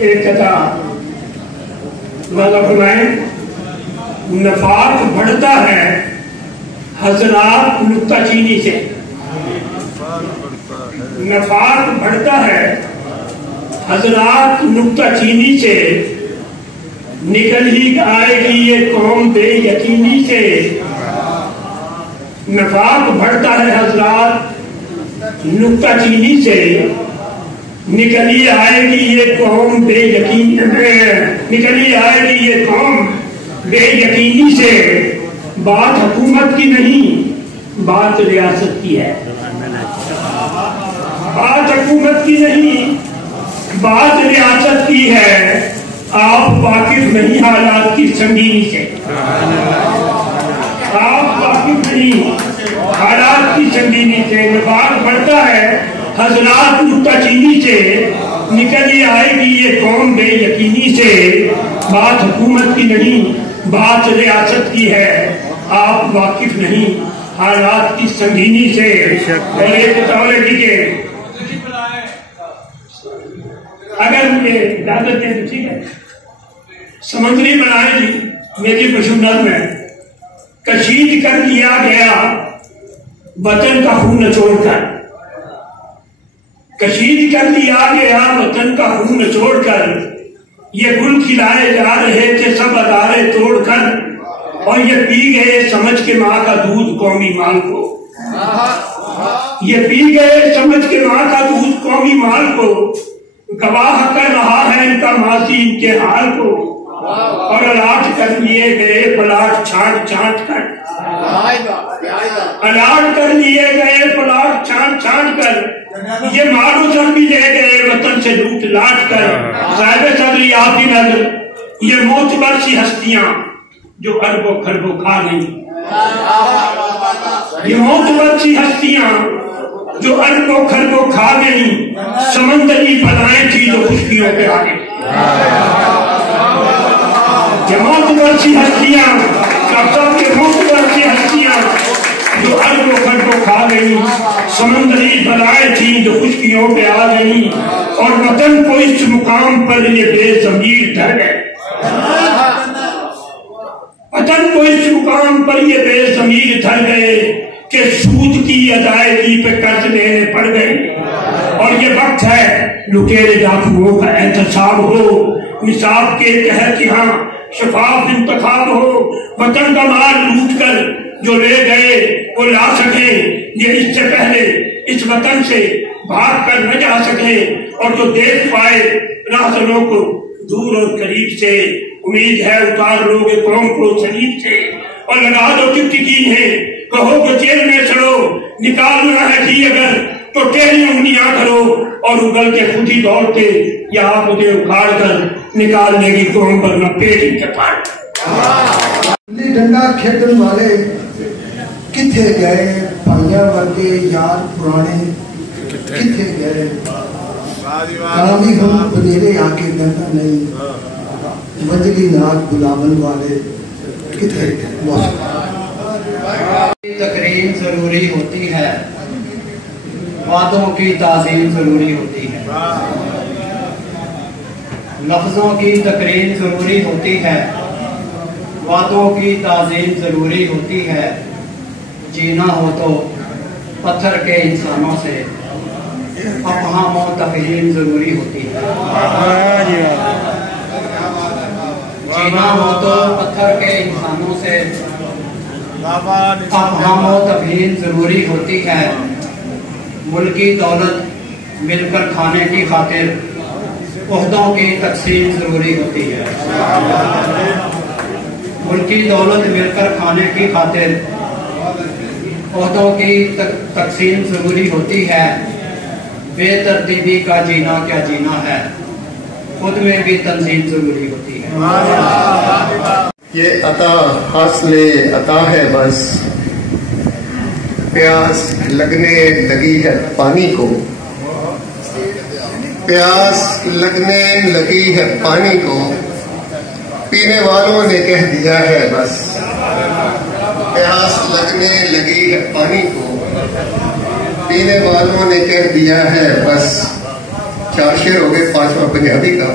ایک قطع والا فرمائیں، نفاق بڑھتا ہے حضرات نکتہ چینی سے، نفاق بڑھتا ہے حضرات نکتہ چینی سے، نکل ہی آئے گی یہ قوم بے یقینی سے، نفاق بڑھتا ہے حضرات نکتہ چینی سے، نکل ہی آئے گی یہ قوم بے یقین، نکل ہی آئے گی یہ قوم بے یقینی سے، بات حکومت کی نہیں بات ریاست کی ہے، بات حکومت کی نہیں بات ریاست کی ہے، آپ واقف نہیں حالات کی سنگینی سے، آپ واقف نہیں حالات کی سنگینی سے، نفاق بڑھتا ہے حضرات نکتہ چینی سے، نکل ہی آئے گی یہ قوم بے یقینی سے، بات حکومت کی نہیں بات ریاست کی ہے، آپ واقف نہیں حالات کی سنگینی سے۔ اور ایک بتاؤ دیجیے اگر مجھے اجازت دیں تو ٹھیک ہے، سمندری بنائے جی میری پشندر میں کشید کر دیا گیا وطن کا خون نچوڑ کر، کشید کر دیا گیا وطن کا خون نچوڑ کر، یہ گل کھلائے جا رہے تھے سب ادارے توڑ کر، اور یہ پی گئے سمجھ کے ماں کا دودھ قومی مال کو، یہ پی گئے سمجھ کے ماں کا دودھ قومی مال کو، گواہ کر رہا ہے ان کا ماضی ان کے حال کو، اور الاٹ کر لیے گئے پلاٹ چھانٹ چھانٹ کر، الاٹ کر لیے گئے پلاٹ چھانٹ چھانٹ کر، یہ مال و زر بھی لے گئے وطن سے لوٹ لاٹ کر، صاحب صدری آپ کی نظر یہ معتبر سی ہستیاں جو اربوں خربوں کھا گئی، یہ معتبر سی ہستیاں جو اربوں خربوں کھا گئی، سمندری بلائیں تھی جو خشکیوں پہ آ گئی، یہ معتبر سی ہستیاں کے معتبر سی ہستیاں جو اربوں خربوں کھا گئی، سمندری بلائیں تھی جو خشکیوں پہ آ گئی، اور وطن کو اس مقام پر یہ بے ضمیر ڈر گئے، وطن کو اس مقام پر یہ بے ضمیر ڈر گئے کہ سود کی ادائیگی پہ قرض لینے پڑ گئے، اور یہ وقت ہے لٹیرے ڈاکوؤں کا احتساب ہو، نصاب کے تحت یہاں شفاف انتخاب ہو، وطن کا مال لوٹ کر جو لے گئے وہ لا سکیں، یہ اس سے پہلے اس وطن سے بھاگ کر نہ جا سکے، اور جو دیکھ پائے راہزنوں کو دور اور قریب سے، امید ہے اتار لو گے قوم کو سلیب سے، اور لگا دو ٹکٹکی ہے، کہو کہ جیل میں چڑھو، نکالنا ہے جی اگر تو ٹیڑھی انگلیاں کرو، اور اگل کے خود ہی دوڑتے یا آپ مجھے اکھاڑ کر نکالنے کی قوم پر نہ پیٹ ان کے پاڑ۔ ڈنڈا کھیڈن والے کتھے گئے، پھلیاں ورگے یار پرانے کتھے گئے، کامی ہم بدیرے آکے ڈنڈا نہیں، وجلی ناک بلاون والے کتھے گئے۔ تقریم ضروری ہوتی ہے، وعدوں کی تعظیم ضروری ہوتی ہے، لفظوں کی تقریم ضروری ہوتی ہے، وعدوں کی تعظیم ضروری ہوتی ہے، جینا ہو تو پتھر کے انسانوں سے افہام و تفہیم ضروری ہوتی ہے، جینا ہو تو پتھر کے انسانوں سے افہام و تفہیم ضروری ہوتی ہے، ملکی دولت مل کر کھانے کی خاطر عہدوں کی تقسیم ضروری ہوتی ہے، ملکی دولت مل کر کھانے کی خاطر عہدوں کی تقسیم ضروری ہوتی ہے، بے ترتیبی کا جینا کیا جینا ہے، خود میں بھی تنظیم ضروری ہوتی ہے۔ یہ عطا حاصل عطا ہے بس، پیاس لگنے لگی ہے پانی کو، پیاس لگنے لگی ہے پانی کو، پینے والوں نے کہہ دیا ہے بس، پیاس لگنے لگی ہے پانی کو، پینے والوں نے کہہ دیا ہے بس۔ 4 شعر ہو گئے، 5واں پنجابی کا۔